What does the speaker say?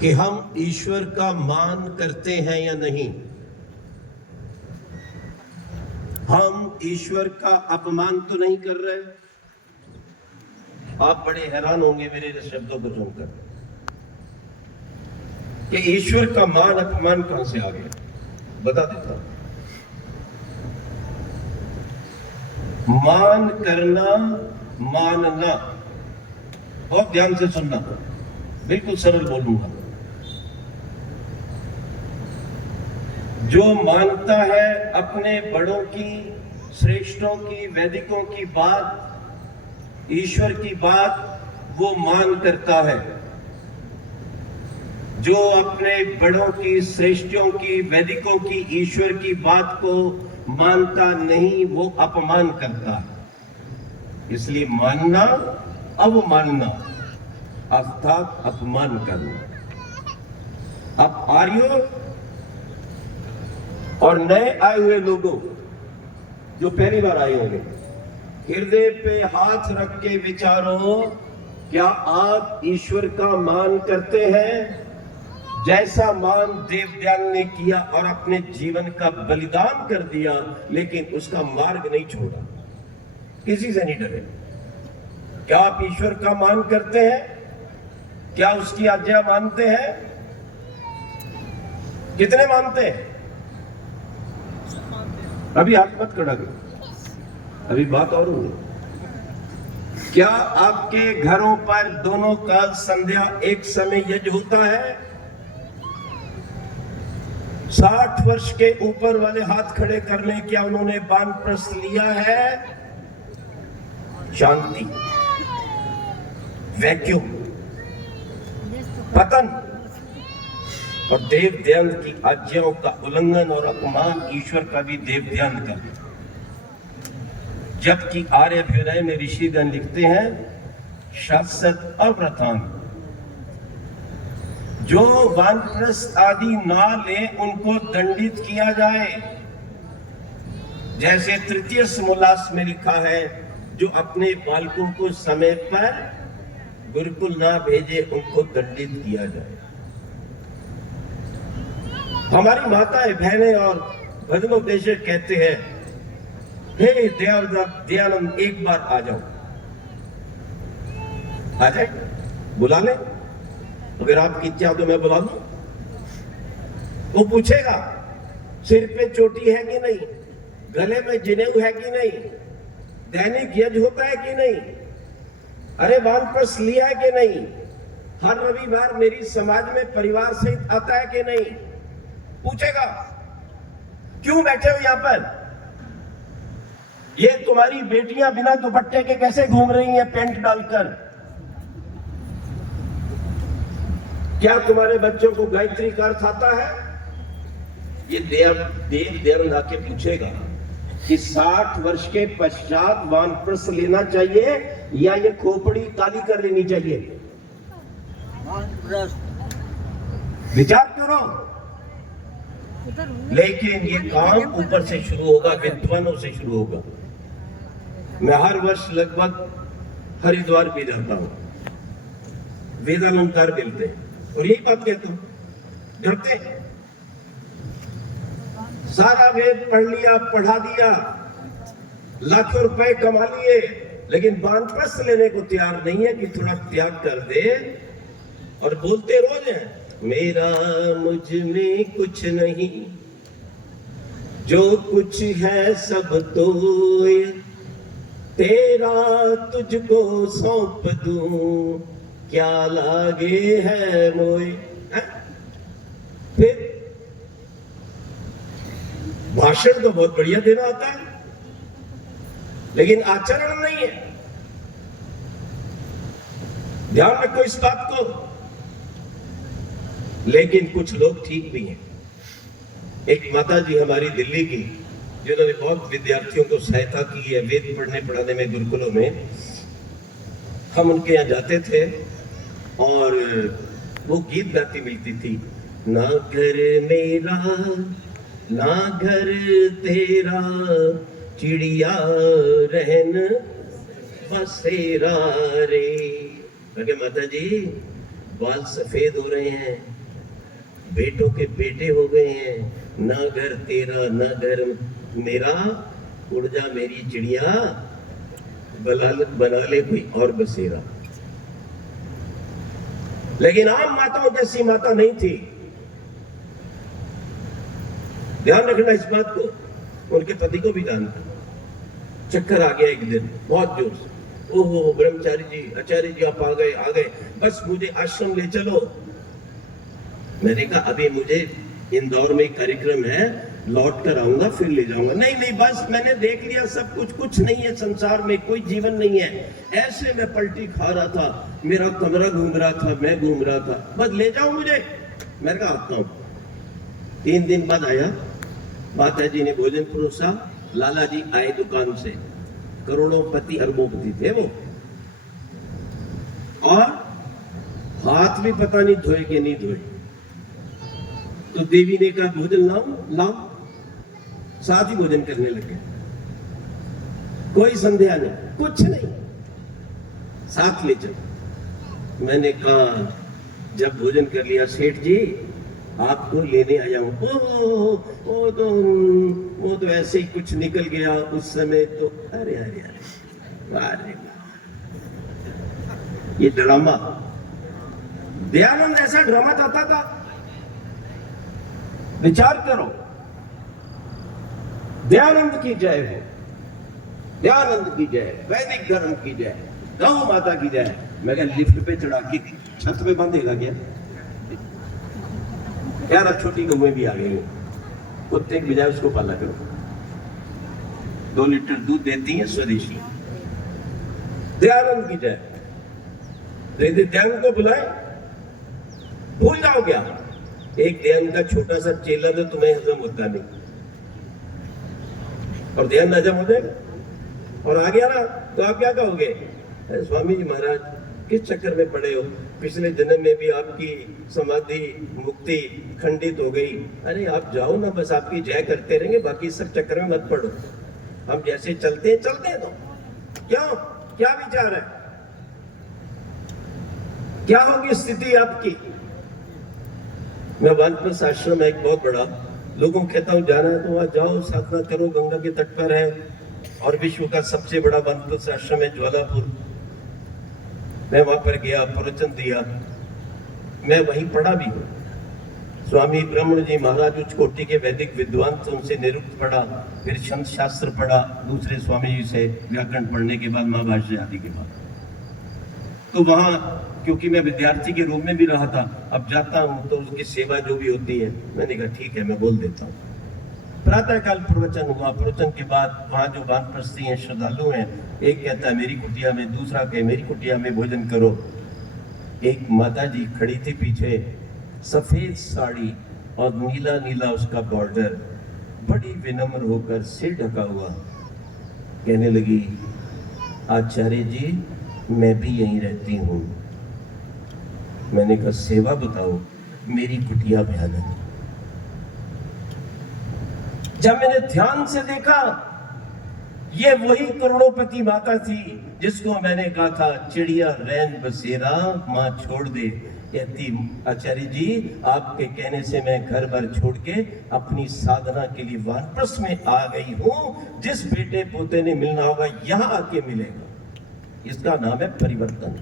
कि हम ईश्वर का मान करते हैं या नहीं। हम ईश्वर का अपमान तो नहीं कर रहे। आप बड़े हैरान होंगे मेरे इस शब्दों को सुनकर कि ईश्वर का मान अपमान कहां से आ गया। बता देता हूं। मान करना, मानना, बहुत ध्यान से सुनना, बिल्कुल सरल बोलूंगा। जो मानता है अपने बड़ों की, श्रेष्ठों की, वैदिकों की बात, ईश्वर की बात, वो मान करता है। जो अपने बड़ों की, श्रेष्ठों की, वैदिकों की, ईश्वर की बात को मानता नहीं, वो अपमान करता है। इसलिए मानना, अवमानना अर्थात अपमान करना। अब आर्यों और नए आए हुए लोगों जो पहली बार आए होंगे, हृदय पे हाथ रख के विचारो, क्या आप ईश्वर का मान करते हैं? जैसा मान देवदयाल ने किया और अपने जीवन का बलिदान कर दिया, लेकिन उसका मार्ग नहीं छोड़ा, किसी से नहीं डरे। क्या आप ईश्वर का मान करते हैं? क्या उसकी आज्ञा मानते हैं? कितने मानते हैं? अभी हाथ मत खड़ा करो, अभी बात और होगी। क्या आपके घरों पर दोनों काल संध्या एक समय यज्ञ होता है? 60 वर्ष के ऊपर वाले हाथ खड़े कर लें, क्या उन्होंने वानप्रस्थ लिया है? शांति, वैक्यूम, पतन और देव ध्यान की आज्ञाओं का उल्लंघन और अपमान ईश्वर का भी देव ध्यान कर। जबकि आर्यभ्युदय में ऋषिगण लिखते हैं, शाश्वत अव्रतान, जो वानप्रस्थ आदि ना ले उनको दंडित किया जाए। जैसे तृतीय समोल्लास में लिखा है, जो अपने बालकों को समय पर गुरुकुल ना भेजे उनको दंडित किया जाए। हमारी माताएं, बहनें और भजनोपदेशक कहते हैं, हे दयानंद एक बार आ जाओ। आ जाए, बुला ले। अगर आपकी इच्छा तो मैं बुला दूं। वो पूछेगा सिर पे चोटी है कि नहीं, गले में जनेऊ है कि नहीं, दैनिक यज्ञ होता है कि नहीं, अरे वानप्रस्थ लिया है कि नहीं, हर रविवार मेरी समाज में परिवार सहित आता है कि नहीं, पूछेगा। क्यों बैठे हो यहां पर? ये तुम्हारी बेटियां बिना दुपट्टे के कैसे घूम रही हैं पेंट डालकर? क्या तुम्हारे बच्चों को गायत्री का अर्थ आता है? ये देव दयानंद आके पूछेगा कि 60 वर्ष के पश्चात वानप्रस्थ लेना चाहिए या ये खोपड़ी काली कर लेनी चाहिए? विचार करो। लेकिन ये काम ऊपर से शुरू होगा, विद्वानों से शुरू होगा। मैं हर वर्ष लगभग हरिद्वार भी जाता हूं, वेदालंकार मिलते हैं और यही बात कहता हूं, डरते हैं। सारा वेद पढ़ लिया, पढ़ा दिया, लाखों रुपए कमा लिए, लेकिन वानप्रस्थ लेने को तैयार नहीं है कि थोड़ा त्याग कर दे। और बोलते रोज हैं, मेरा मुझ में कुछ नहीं, जो कुछ है सब तो तेरा तुझको सौंप दूं, क्या लागे है मोए। फिर भाषण तो बहुत बढ़िया देना आता है, लेकिन आचरण नहीं है। ध्यान रखो इस बात को। लेकिन कुछ लोग ठीक भी हैं। एक माता जी हमारी दिल्ली की, जिन्होंने बहुत विद्यार्थियों को सहायता की है वेद पढ़ने पढ़ाने में गुरुकुलों में। हम उनके यहाँ जाते थे और वो गीत गाती मिलती थी, ना घर मेरा ना घर तेरा, चिड़िया रहन बसेरा रे। माता जी बाल सफेद हो रहे हैं, बेटों के बेटे हो गए हैं, ना घर तेरा ना घर मेरा, उड़ जा मेरी चिड़िया, बना ले कोई और बसेरा। लेकिन आम माताओं जैसी माता नहीं थी। ध्यान रखना इस बात को, उनके पति को भी जानता। चक्कर आ गया एक दिन बहुत जोर से, ओहो ब्रह्मचारी जी, आचार्य जी आप आ गए, बस मुझे आश्रम ले चलो। मैंने कहा अभी मुझे इंदौर में कार्यक्रम है, लौट कर आऊंगा फिर ले जाऊंगा। नहीं बस मैंने देख लिया सब कुछ नहीं है संसार में, कोई जीवन नहीं है। ऐसे मैं पलटी खा रहा था, मेरा कमरा घूम रहा था, मैं घूम रहा था, बस ले जाओ मुझे। मैंने कहा आता हूं। 3 दिन बाद आया, माता जी ने भोजन परोसा, लाला जी आए दुकान से, करोड़ोंपति अरबोंपति थे वो, और हाथ भी पता नहीं धोए कि नहीं धोए। तो देवी ने कहा भोजन लाओ, साथ ही भोजन करने लगे। कोई संदेह नहीं, कुछ नहीं, साथ ले चलो। मैंने कहा जब भोजन कर लिया, सेठ जी आपको लेने आया हूं। वो तो ऐसे ही कुछ निकल गया उस समय तो। अरे ये ड्रामा, दयानंद ऐसा ड्रामा चाहता था। विचार करो, दयानंद की जय हो, दयानंद की जय, वैदिक धर्म की जय, गौ माता की जय। मैं क्या लिफ्ट पे चढ़ा के छत पे बांधेगा क्या यार? अब छोटी गौएं भी आ गई, कुत्ते की बजाय उसको पाला करो। 2 लीटर दूध देती है स्वदेशी। दयानंद की जय। दयानंद को बुलाए, भूल जाओ क्या? एक दयानंद का छोटा सा चेला तो तुम्हें हजम होता नहीं, और ध्यान हजम हो जाएगा और आ गया ना तो आप क्या कहोगे? स्वामी जी महाराज किस चक्कर में पड़े हो? पिछले जन्म में भी आपकी समाधि मुक्ति खंडित हो गई। अरे आप जाओ ना, बस आपकी जय करते रहेंगे, बाकी सब चक्कर में मत पड़ो। हम जैसे चलते हैं तो क्या विचार है? क्या होगी स्थिति आपकी? मैं वानप्रस्थ आश्रम है एक बहुत बड़ा, लोगों को कहता हूं जाना है तो वहां जाओ, साधना करो, गंगा के तट पर है, और विश्व का सबसे बड़ा वानप्रस्थ आश्रम है ज्वालापुर। मैं वहां पर गया, प्रवचन दिया, मैं वहीं पढ़ा भी हूं। स्वामी ब्रह्मण जी महाराज उच्च कोटि के वैदिक विद्वान थे, उनसे निरुक्त पढ़ा, फिर संत शास्त्र पढ़ा, दूसरे स्वामी जी से व्याकरण पढ़ने के बाद महाभाष्य आदि के बाद। तो वहां क्योंकि मैं विद्यार्थी के रूप में भी रहा था, अब जाता हूं तो उसकी सेवा जो भी होती है, मैंने कहा ठीक है मैं बोल देता हूँ। प्रातःकाल प्रवचन हुआ, प्रवचन के बाद वहाँ जो वानप्रस्थी हैं, श्रद्धालु हैं, एक कहता है मेरी कुटिया में, दूसरा कहे मेरी कुटिया में भोजन करो। एक माता जी खड़ी थी पीछे, सफेद साड़ी और नीला नीला उसका बॉर्डर, बड़ी विनम्र होकर सिर ढका हुआ कहने लगी, आचार्य जी मैं भी यहीं रहती हूँ। मैंने कहा सेवा बताओ। मेरी कुटिया भयानक है। जब मैंने ध्यान से देखा, ये वही करोड़ोंपति माता थी जिसको मैंने कहा था चिड़िया रैन बसेरा माँ छोड़ दे। कहती आचार्य जी आपके कहने से मैं घर बार छोड़ के अपनी साधना के लिए वानप्रस्थ में आ गई हूं। जिस बेटे पोते ने मिलना होगा यहां आके मिलेगा। इसका नाम है परिवर्तन।